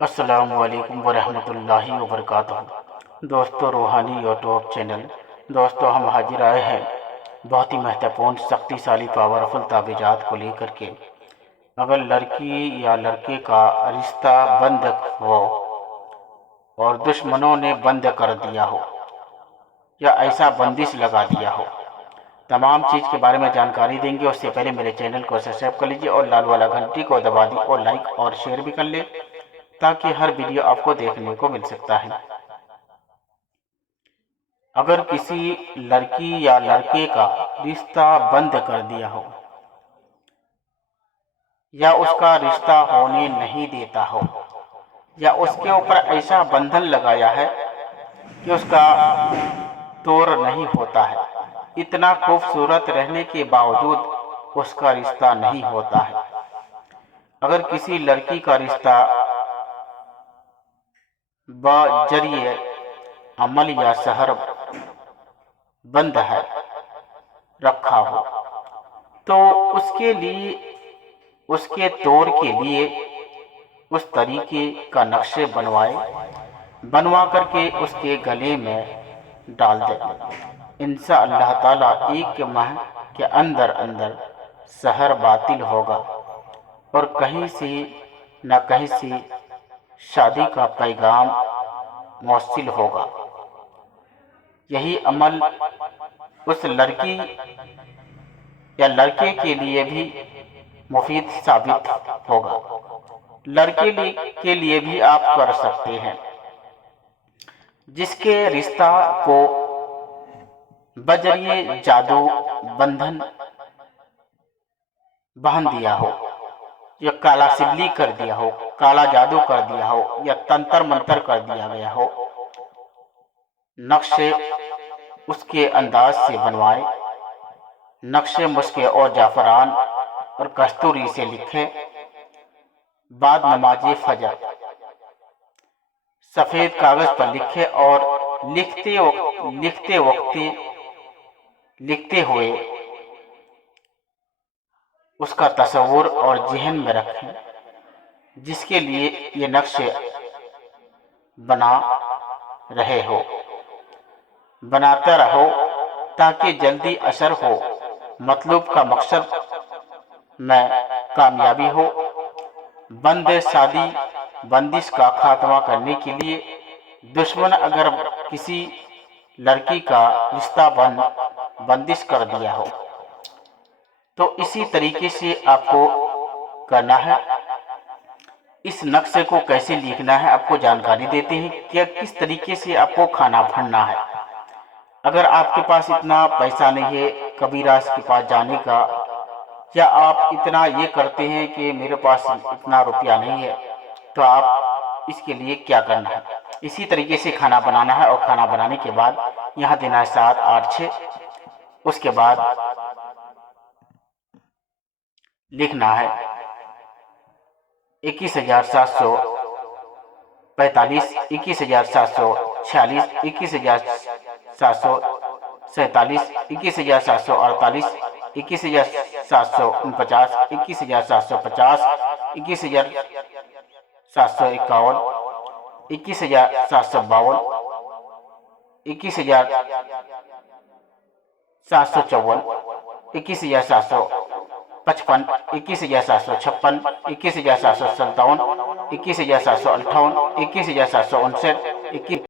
السلام علیکم ورحمۃ اللہ وبرکاتہ۔ دوستو، روحانی یوٹیوب چینل دوستو، ہم حاضر آئے ہیں بہت ہی مہتوپورن سختی سالی پاورفل تعویذات کو لے کر کے۔ اگر لڑکی یا لڑکے کا رشتہ بند ہو اور دشمنوں نے بند کر دیا ہو یا ایسا بندش لگا دیا ہو، تمام چیز کے بارے میں جانکاری دیں گے۔ اس سے پہلے میرے چینل کو سبسکرائب کر لیجیے اور لال والا گھنٹی کو دبا دی اور لائک اور شیئر بھی کر لیں تاکہ ہر ویڈیو آپ کو دیکھنے کو مل سکتا ہے۔ اگر کسی لڑکی یا لڑکے کا رشتہ بند کر دیا ہو یا اس کا رشتہ ہونے نہیں دیتا ہو یا اس کے اوپر ایسا بندھن لگایا ہے کہ اس کا توڑ نہیں ہوتا ہے، اتنا خوبصورت رہنے کے باوجود اس کا رشتہ نہیں ہوتا ہے۔ اگر کسی لڑکی کا رشتہ بذریعہ عمل یا سحر بند ہے رکھا ہو تو اس کے لیے اس کے توڑ کے لیے اس طریقے کا نقشے بنوا کر کے اس کے گلے میں ڈال دے۔ انشاءاللہ تعالیٰ ایک ماہ کے اندر سحر باطل ہوگا اور کہیں سے نہ کہیں سے شادی کا پیغام موصل ہوگا۔ یہی عمل اس لڑکی یا لڑکے کے لیے بھی مفید ثابت ہوگا۔ لڑکے کے لیے بھی آپ کر سکتے ہیں جس کے رشتہ کو بذریعہ جادو بندھن باندھ دیا ہو یا کالا سبلی کر دیا ہو، کالا جادو کر دیا ہو یا تنتر منتر کر دیا گیا ہو، نقشے اس کے انداز سے بنوائے، نقشے مسکے اور جعفران اور کستوری سے لکھے، بعد نماز فجر سفید کاغذ پر لکھے اور لکھتے ہوئے اس کا تصور اور ذہن میں رکھیں جس کے لیے یہ نقشے بنا رہے ہو، بناتا رہو تاکہ جلدی اثر ہو، مطلوب کا مقصد میں کامیابی ہو۔ بندش کا خاتمہ کرنے کے لیے دشمن اگر کسی لڑکی کا رشتہ بندش کر دیا ہو تو اسی طریقے سے آپ کو کرنا ہے۔ اس نقشے کو کیسے لکھنا ہے آپ کو جانکاری دیتے ہیں کہ کس طریقے سے آپ کو کھانا بھرنا ہے۔ اگر آپ کے پاس اتنا پیسہ نہیں ہے کبیراز کے پاس جانے کا، یا آپ اتنا یہ کرتے ہیں کہ میرے پاس اتنا روپیہ نہیں ہے، تو آپ اس کے لیے کیا کرنا ہے، اسی طریقے سے کھانا بنانا ہے۔ اور کھانا بنانے کے بعد یہاں دینا ہے 7 8 6، اس کے بعد لکھنا ہے 21,745، 21,746، 21,747، 21,748، 21,749، 21,750، 21,751، 21,752، 21,754، 21,755، 21,756، 21,757، 21,758، 21,759،